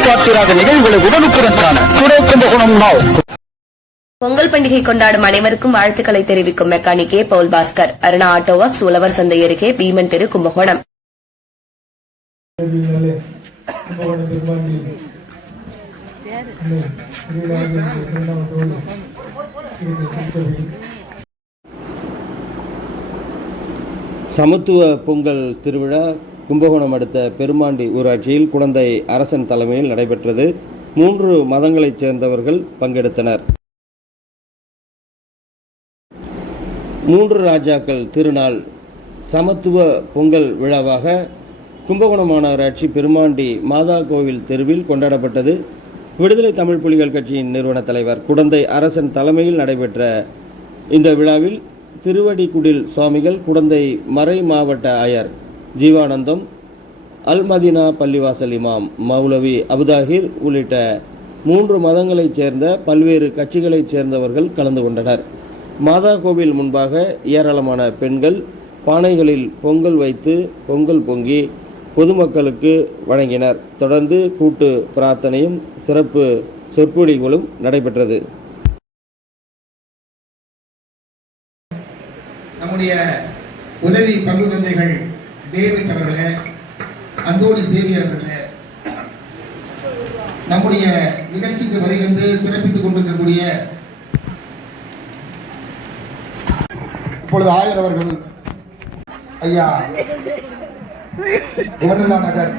எதிர்பார்த்திராத நிகழ்வுகளை உடனுக்குடன் காண டுடே கும்பகோணம் நாவ். பொங்கல் பண்டிகை கொண்டாடும் அனைவருக்கும் வாழ்த்துக்களை தெரிவிக்கும் மெக்கானிக் ஏ பவுல் பாஸ்கர், அருணா ஆட்டோ ஒர்க்ஸ், உழவர் சந்தை அருகே, பீமன் தெரு, கும்பகோணம். சமத்துவ பொங்கல் திருவிழா கும்பகோணம் அடுத்த பெருமாண்டி ஊராட்சியில் குடந்தை அரசன் தலைமையில் நடைபெற்றது. 3 மதங்களைச் சேர்ந்தவர்கள் பங்கெடுத்தனர். 3 ராஜாக்கள் திருநாள் சமத்துவ பொங்கல் விழாவாக கும்பகோணம் மாநகராட்சி பெருமாண்டி மாதா கோவில் தெருவில் கொண்டாடப்பட்டது. விடுதலை தமிழ் புலிகள் கட்சியின் நிறுவன தலைவர் குடந்தை அரசன் தலைமையில் நடைபெற்ற இந்த விழாவில் திருவடிக்குடில் சுவாமிகள், குடந்தை மறை மாவட்ட ஆயர் ஜீவானந்தம், அல்மதினா பள்ளிவாசல் இமாம் மௌலவி அபுதாஹிர் உள்ளிட்ட 3 மதங்களைச் சேர்ந்த பல்வேறு கட்சிகளைச் சேர்ந்தவர்கள் கலந்து கொண்டனர். மாதா கோவில் முன்பாக ஏராளமான பெண்கள் பானைகளில் பொங்கல் வைத்து பொங்கல் பொங்கி பொதுமக்களுக்கு வழங்கினர். தொடர்ந்து கூட்டு பிரார்த்தனையும் சிறப்பு சொற்பொழிவுகளும் நடைபெற்றது. நம்முடைய உதவி பங்கு தந்தைகள் டேவிட் அவர்களே, அந்தோணி சேவியர் அவர்களே, நம்முடைய நிகழ்ச்சிக்கு வருகின்ற சிறப்பித்துக் கொண்டிருக்கக்கூடிய இப்பொழுது ஆயர் அவர்கள் ஐயா குமரலா நகர்